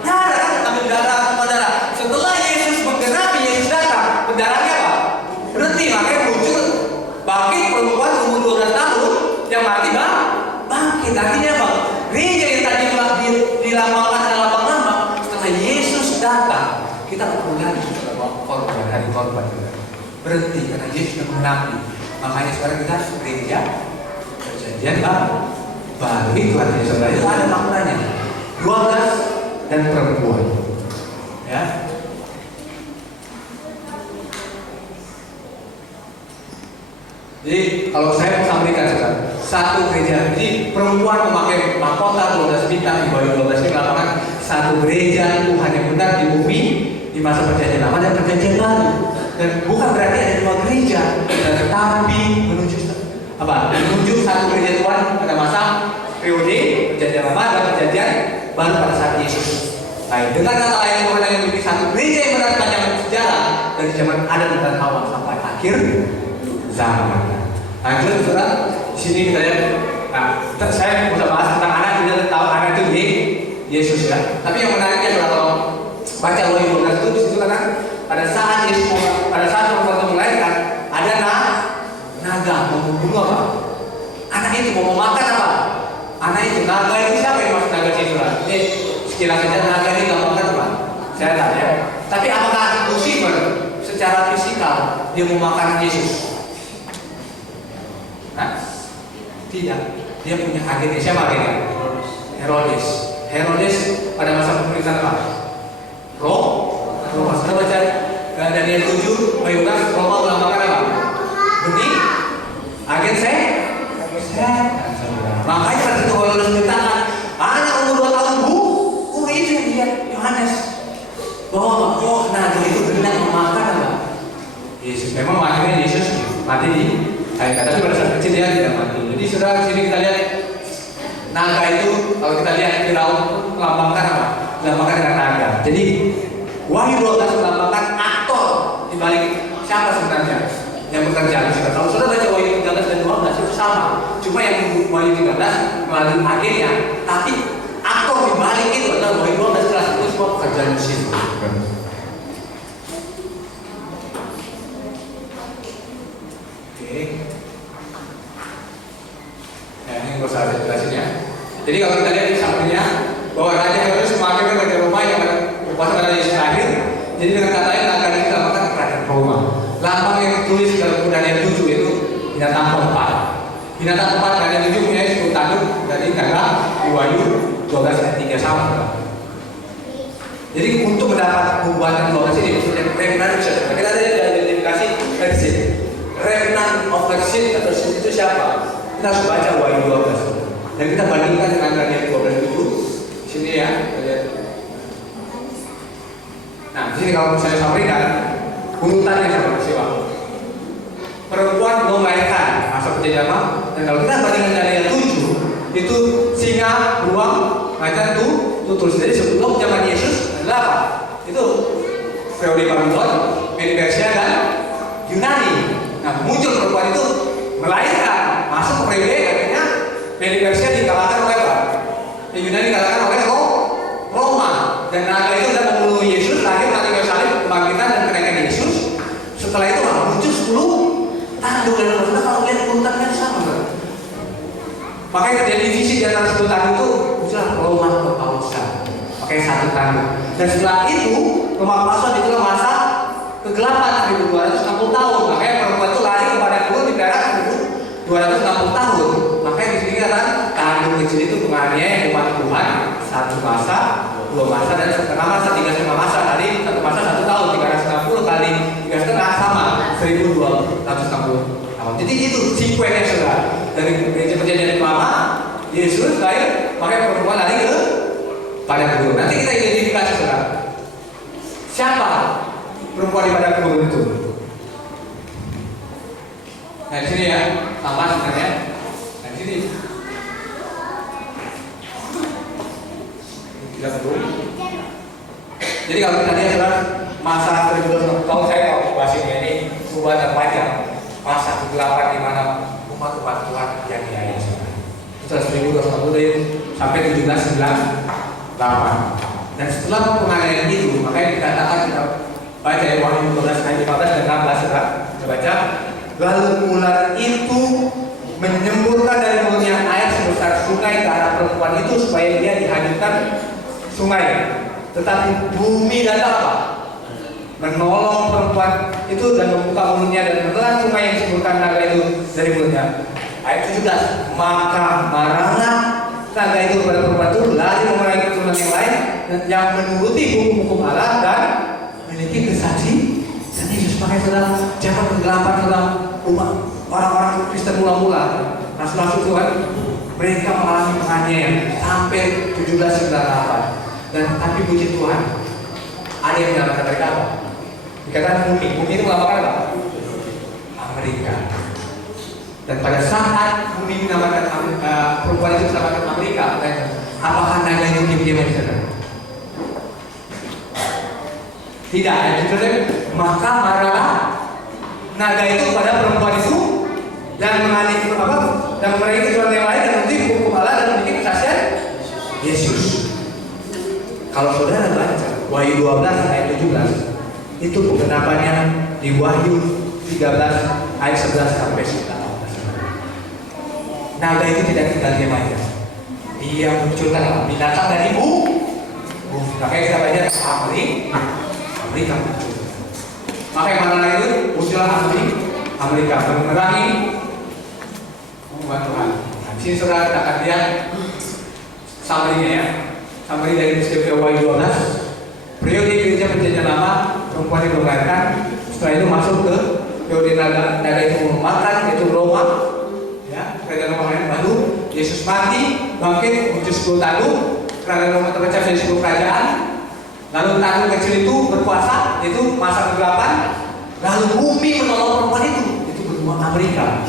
darah, ambil darah. Setelah Yesus menggenapi, Yesus datang, pendarahannya apa? Berhenti. Makanya muncul bangkit perempuan umur 12 tahun yang mati bangkit. Artinya apa? Gereja yang tadi dilambangkan dalam lambang-lambang, setelah Yesus datang, kita perlu lagi korban hari korban berhenti karena Yesus sudah menggenapi. Makanya sekarang kita gereja perjanjian baru itu artinya saudara itu ada maknanya 12 dan perempuan, ya. Jadi kalau saya mau sampaikan sekarang satu gereja, jadi perempuan memakai mahkota 12 bintang di bawah 12 ini melakukan satu gereja Tuhan yang benar di bumi di masa perjanjian lama dan perjanjian baru. Dan bukan berarti ada dua gereja, tetapi menuju satu gereja Tuhan pada masa periode perjanjian lama dan perjanjian baru pada saat Yesus. Baik, dengan kata lain Tuhan yang memiliki satu gereja yang benar sepanjang sejarah dari zaman Adam dan Hawa sampai akhir zaman. Nah, itu saudara, di sini kita lihat. Nah, saya mau bahas tentang anak, kita tahu anak itu Yesus ya. Tapi yang menariknya adalah kalau baca Wahyu 12 itu di situ kan pada saat perempuan itu melahirkan ada naga mau membunuh apa? Anak itu mau memakan apa? Anak itu naga itu siapa yang maksud naga itu? Ini sekilas saja naga ini gampang apa? Saya tahu ya. Tapi apakah Lucifer secara fisikal dia mau makan Yesus? Tidak. Dia punya agennya. Siapa agennya? Herodes pada masa pemerintahan apa? Roma. Sudah baca Daniel 7 mayoritas Roma melambangkan apa? Benih. Agen setan. Makanya pada itu kalau Yohanes menceritakan anak umur 2 tahun itu yang dilihat Yohanes bahwa naga itu benar memakan apa? Yesus. Memang akhirnya Yesus mati di tapi pada saat kecil dia tidak mati. Jadi saudara, di sini kita lihat naga itu kalau kita lihat di laut melambangkan apa? dilambangkan dengan naga. Jadi Wahyu 12 melambangkan aktor di balik siapa sebenarnya yang bekerja. Kalau sudah baca Wahyu 13 dan 12 itu sama, cuma yang Wahyu 13 melalui agennya, tapi aktor di balik itu adalah Wahyu 12 jelas itu semua pekerjaan di situ. Oke. Nah, ini nggak usah jelasin ya. Jadi kalau kita lihat di sampingnya bahwa Raja Herodes memakai Raja Roma yang berkuasa pada Yesus akhir. Jadi dengan kata lain naga ini dilambangkan kerajaan Roma. Lambang yang ditulis dalam Daniel 7 itu binatang keempat. Binatang keempat Daniel 7 punya 10 tanduk dari naga di Wahyu 12 ayat 3 sama. Jadi untuk mendapat pembuatan 12 ini maksudnya remnant church. Kita ada identifikasi exit. Remnant of exit atau itu siapa? Kita harus baca Wahyu 12. Dan kita bandingkan dengan Daniel 12 itu. Sini ya, lihat. Nah, di sini kalau saya sampaikan urutannya seperti siapa? Perempuan mau melahirkan masa perjanjian. Dan kalau kita bandingkan Daniel 7 itu singa, beruang, macan tutul. Jadi sebelum zaman Yesus adalah apa? Itu periode Babylon, Media Persia dan Yunani. Nah, muncul perempuan itu melahirkan masuk ke periode akhirnya Media Persia dikalahkan oleh apa? Yunani dikalahkan oleh Roma. Dan naga itu sudah membunuh Yesus, lahir mati kayu salib, kebangkitan dan kenaikan Yesus. Setelah itu muncul 10 tanduk dan maksudnya kalau lihat urutannya sama kan? Makanya terjadi divisi di antara 10 tanduk itu muncullah Roma kepausan. Pakai 1 tanduk. Dan setelah itu Roma kepausan itulah masa kegelapan 1260 tahun. Makanya perempuan itu lari kepada guru di daerah 260 tahun. Makanya di sini kan tanduk kecil itu penganiayaan umat Tuhan 1 masa, 2 masa dan setengah masa, 3,5 masa. Tadi 1 masa 1 tahun, 360 kali 3,5 sama 1260 tahun. Jadi itu sekuennya saudara. Dari gereja perjanjian lama Yesus lahir, makanya perempuan lari ke pada guru. Nanti kita identifikasi saudara. Siapa perempuan di padang gurun itu? Nah di sini ya, sama sebenarnya. Nah di sini. Tidak perlu. Jadi kalau kita lihat saudara, masa 1200 tahun saya kalau bahas ini pembuatan panjang, masa kegelapan di mana umat-umat Tuhan yang dianiaya saudara. Itu 1260 sampai 1798. Dan setelah penganiayaan itu, makanya dikatakan kita baca ya Wahyu 12 ayat 15 dan 16 saudara. Kita baca. Lalu ular itu menyemburkan dari mulutnya air sebesar sungai ke arah perempuan itu supaya dia dihanyutkan sungai. Tetapi bumi dan apa? Menolong perempuan itu dan membuka mulutnya dan menelan sungai yang disemburkan naga itu dari mulutnya. Ayat 17. Maka marahlah naga itu kepada perempuan itu, lari memerangi keturunan yang lain dan yang menuruti hukum-hukum Allah dan memiliki kesaksi. Dan Yesus pakai saudara, jangan kegelapan saudara, umat orang-orang Kristen mula-mula, rasul-rasul Tuhan, mereka mengalami penganiayaan sampai 1798. Dan tapi puji Tuhan, ada yang menyelamatkan mereka apa? Dikatakan bumi itu melambangkan apa? Amerika. Dan pada saat bumi menyelamatkan perempuan itu menyelamatkan Amerika, apakah naga itu diam-diam di sana? Tidak, maka marahlah naga itu kepada perempuan itu dan menganiaya apa? Dan mereka keturunan yang lain dan nanti hukum Allah dan memiliki kesaksian Yesus. Kalau saudara baca Wahyu 12 ayat 17, itu penggenapannya di Wahyu 13 ayat 11 sampai 18. Naga itu tidak tinggal diam aja. Dia munculkan binatang dari bumi. Makanya kita baca Amerika muncul. Makanya mana itu muncullah Amerika memerangi umat Tuhan. Nah, di sini saudara kita akan lihat summary-nya ya. Summary dari peristiwa Wahyu 12. Periode gereja perjanjian lama, perempuan itu melahirkan. Setelah itu masuk ke periode naga itu memakan, yaitu Roma. Ya, kerajaan Roma yang baru. Yesus mati, bangkit, muncul 10 tanduk. Kerajaan Roma terpecah jadi 10 kerajaan. Lalu tanduk kecil itu berkuasa, itu masa kegelapan. Lalu bumi menolong perempuan itu benua Amerika.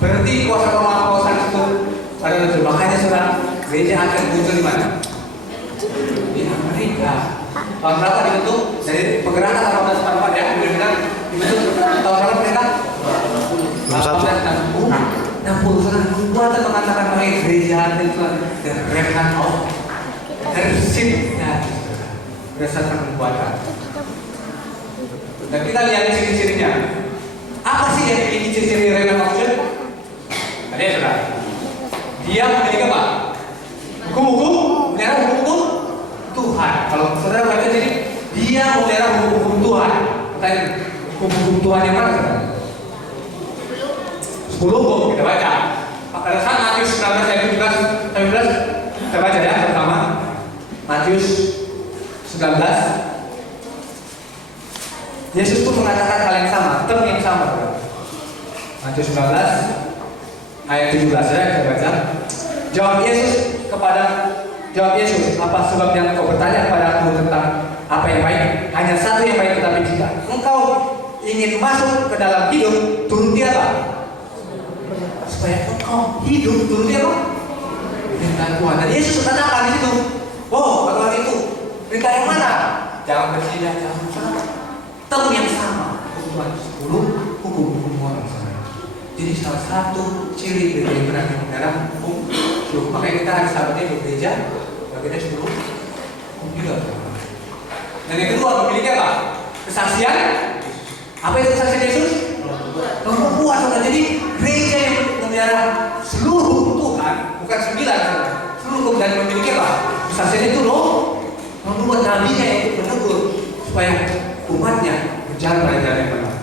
Berarti kuasa Roma kekuasaan itu pada makanya saudara, gereja akan muncul di mana? Di Amerika. Amerika. Tahun berapa dibentuk? Dari pergerakan 1844 ya, benar dibentuk tahun berapa mereka? 1860. Kuatan mengatakan mengenai gereja itu dan rekan Allah dari sini berdasarkan kekuatan. Dan kita lihat ciri-cirinya. Apa sih yang dimiliki ciri-ciri rekan Allah? Tadi ya saudara. Dia memiliki apa? Hukum-hukum, memelihara hukum-hukum Tuhan. Kalau saudara baca jadi dia memelihara hukum-hukum Tuhan. Tadi hukum-hukum Tuhan yang mana saudara? 10 hukum kita baca. Pada saat Matius 19 ayat 17, kita baca ya pertama. Matius 19. Yesus pun mengatakan hal yang sama, term yang sama. Matius 19 ayat 17 ya kita baca. Jawab Yesus, apa sebabnya engkau bertanya kepada aku tentang apa yang baik? Hanya satu yang baik, tetapi jika engkau ingin masuk ke dalam hidup, turuti apa? Supaya engkau hidup, turuti apa? Perintah Tuhan. Dan Yesus katakan di situ, oh, bagaimana itu? Perintah yang mana? Jangan berzina, jangan berzina. Term yang sama, Tuhan 10 hukum orang sama. Jadi salah satu ciri dari yang benar dalam hukum. Makanya kita hari Sabatnya di gereja, bagiannya 10 hukum juga. Dan yang kedua memiliki apa? Kesaksian. Apa itu kesaksian Yesus? Perempuan. Jadi gereja yang memelihara seluruh hukum Tuhan, bukan 9, seluruh hukum, dan memiliki apa? Kesaksian itu loh membuat nabinya yang menegur supaya umatnya berjalan pada jalan yang benar.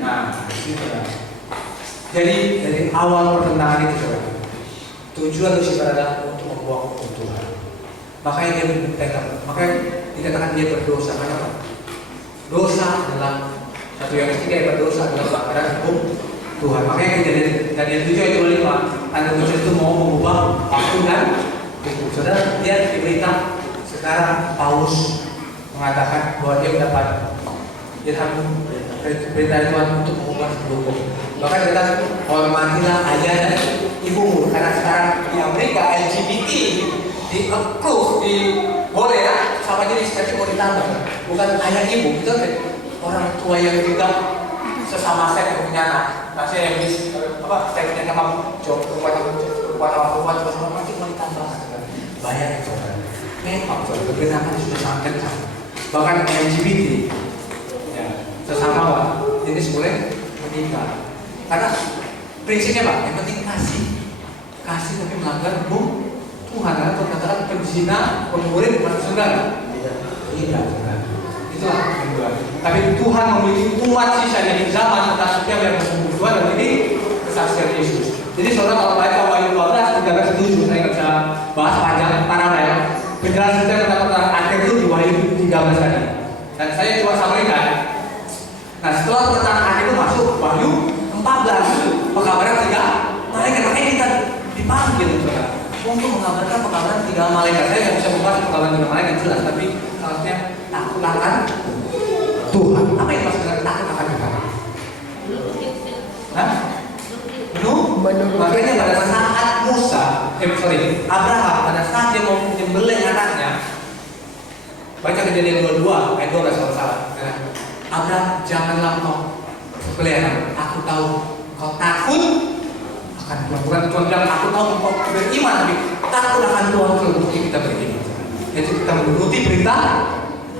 Nah, jadi dari awal pertentangan itu saudara, tujuan Lucifer adalah untuk membuang hukum Tuhan. Makanya dia dikatakan dia berdosa. Karena apa? Dosa adalah satu yang ketiga yang berdosa adalah pelanggaran hukum Tuhan. Makanya Daniel 7 ayat 25, tanda dosa itu mau mengubah waktu dan hukum. Saudara, dia diberita sekarang Paulus mengatakan bahwa dia mendapat perintah Tuhan untuk mengubah hukum. Bahkan kita hormatilah ayah dan ibumu, karena sekarang di Amerika LGBT boleh ya, sama jenis tapi mau ditambah, bukan ayah ibu, itu orang tua yang juga sesama seks punya anak. Masih yang bis apa seksnya sama perempuan masih mau ditambah, bayar itu. Memang pergerakan sudah sangat kencang. Bahkan LGBT ya, sesama Pak, jenis boleh menikah. Karena prinsipnya Pak, yang penting kasih tapi melanggar hukum Tuhan. Karena Tuhan katakan penzina, pemurid masuk surga. Tidak. Itulah yang kedua. Tapi Tuhan memiliki umat sisa di zaman tentang setiap yang bersungguh Tuhan dan ini kesaksian Yesus. Jadi saudara kalau baca Wahyu 12, tidak setuju. Saya nggak bisa bahas panjang paralel. Penjelasan saya tentang akhir itu di Wahyu 13 tadi. Dan saya cuma sampaikan. Nah setelah pertentangan akhir itu masuk Wahyu 14, pekabaran 3 malaikat. Makanya kita dipanggil untuk mengabarkan pekabaran 3 malaikat. Saya nggak bisa membahas pekabaran 3 malaikat jelas, tapi harusnya takut akan Tuhan. Apa yang maksudnya takut akan Tuhan? Hah? Makanya pada saat Abraham pada saat dia mau menyembelih anaknya, baca Kejadian 22 ayat 12 kalau salah. Abraham, janganlah kau sembelih anakmu. Aku tahu kau takut akan Tuhan. Bukan Tuhan bilang aku tahu kau beriman, tapi takut akan Tuhan untuk kita beriman. Jadi kita menuruti perintah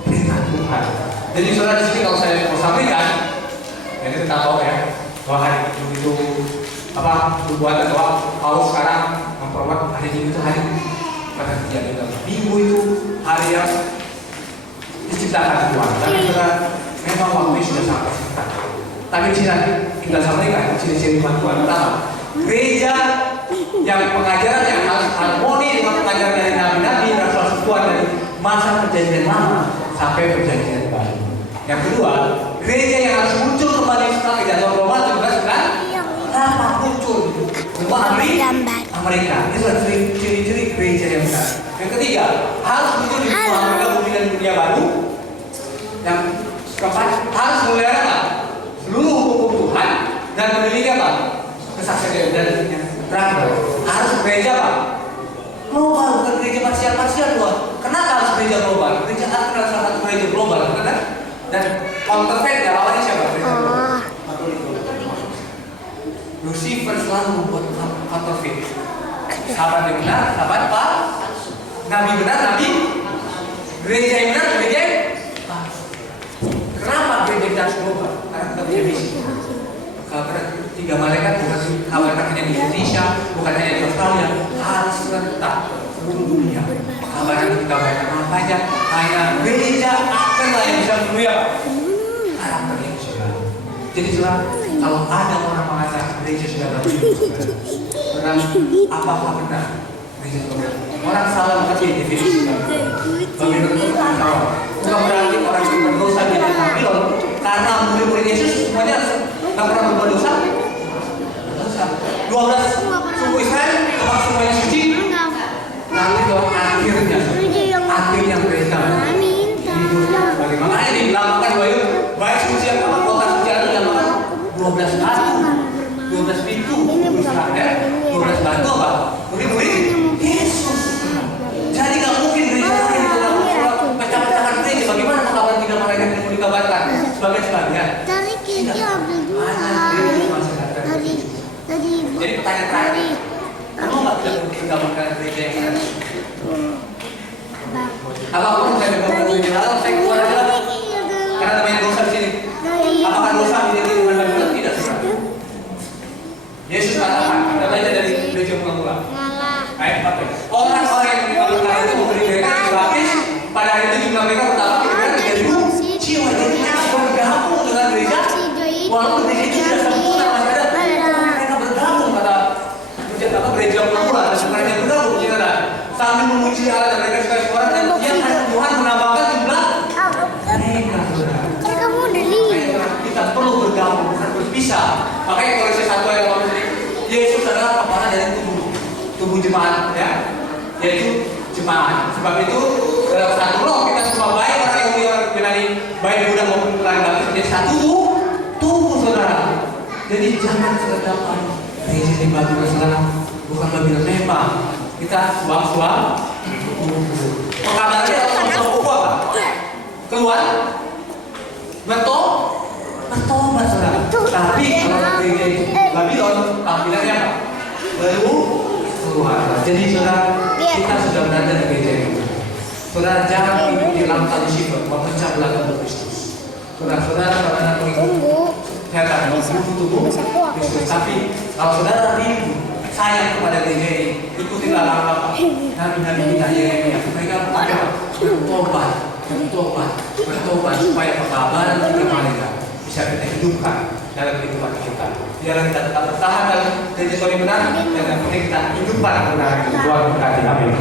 Tuhan. Jadi saudara di sini kalau saya mau sampaikan, ini kita tahu ya bahwa hari itu buat bahwa Paulus sekarang memperbuat hari Minggu itu hari pada kejadian Minggu itu hari yang diciptakan Tuhan. Tapi saudara memang waktu sudah sangat singkat. Tapi kita sampaikan ciri-ciri Tuhan pertama, gereja yang pengajaran yang harmoni dengan pengajaran dari nabi-nabi dan rasul Tuhan dari masa perjanjian lama sampai perjanjian baru. Yang kedua, gereja yang harus muncul kembali setelah kejatuhan Roma 17 kan? Dapat muncul semua Amerika. Itu adalah ciri-ciri gereja yang benar. Yang ketiga, harus muncul di Amerika bumi dan dunia baru. Yang keempat, harus memelihara seluruh hukum Tuhan dan memiliki apa? Kesaksian. Dan yang terakhir, harus gereja apa? Mau di awalnya siapa? Lucifer selalu membuat counterfeit. Sahabat yang benar, sahabat Pak. Nabi benar, nabi. Gereja yang benar, gereja yang palsu. Kenapa gereja kita harus berubah? Karena kita punya misi. Karena 3 malaikat bukan hanya di Indonesia, bukan hanya di Australia, harus serentak seluruh dunia. Kabarnya kita bayar apa aja, hanya gereja akanlah yang bisa memenuhi karakternya sudah. Jadi sudah, kalau ada orang mengatakan gereja sudah berubah, benar, apakah benar? Gereja sudah berubah. Orang salah mengerti definisi bagaimana itu salah. Bukan berarti orang yang berdosa di dalam Babylon karena murid-murid Yesus semuanya nggak pernah berbuat dosa. 12 suku Israel memang semuanya suci. Nanti kalau akhirnya mereka hidup bagaimana ini dilakukan baik suci yang apa kota suci itu dilakukan 12 batu, 12 pintu, 12 batu apa? Murid-murid Yesus. Jadi nggak mungkin gereja lain kalau pecah-pecahkan gereja. Bagaimana kabar 3 malaikat yang mau dikabarkan sebagai sebagian? Jadi pertanyaan terakhir, kamu nggak bisa menggambarkan gereja yang ada? Apapun saya menggambarkan gereja lalu saya keluar aja karena namanya dosa di sini. Apakah dosa menjadi dengan Babylon? Tidak sebenarnya. Yesus katakan, kita baca dari gereja mula-mula. Ayat 14. Orang-orang yang menggambarkan itu memberi mereka gratis. Pada hari itu jumlah mereka bertambah kira-kira 3.000 jiwa. Jadi mereka bergabung dengan gereja. Walaupun gereja itu tidak sempurna, masih ada mereka bergabung kata gereja mula-mula. Dan mereka bergabung sambil memuji Allah dan mereka sekali suara dan dia Tuhan menambahkan jumlah mereka. Kita perlu bergabung, bukan berpisah. Makanya Kolose 1 ayat 8 Yesus adalah kepala dari tubuh jemaat, ya, yaitu jemaat. Sebab itu dalam satu roh kita semua baik orang Yahudi orang Yunani, baik Buddha maupun orang Baptis menjadi satu tubuh saudara. Jadi jangan sekedar gereja di Babylon Selatan, bukan Babylon memang. Kita suang-suang. Pengkabarannya suang-suang buku apa? Keluar, bertobat saudara. Tapi kalau gereja itu Babylon, tampilannya apa? Baru keluar. Jadi saudara, kita sudah berada di gereja itu. Saudara jangan ikuti langkah Lucifer memecah belah tubuh Kristus. Saudara karena mengikut setan tubuh Kristus. Tapi kalau saudara rindu sayang kepada gereja ini, ikutilah langkah nabi-nabi kita Yeremia. Mereka bertobat supaya pekabaran kita mereka bisa kita hidupkan dalam kehidupan kita. Biarlah kita tetap bertahan dalam gereja yang benar dan yang penting kita hidupkan kebenaran itu. Tuhan berkati. Amin.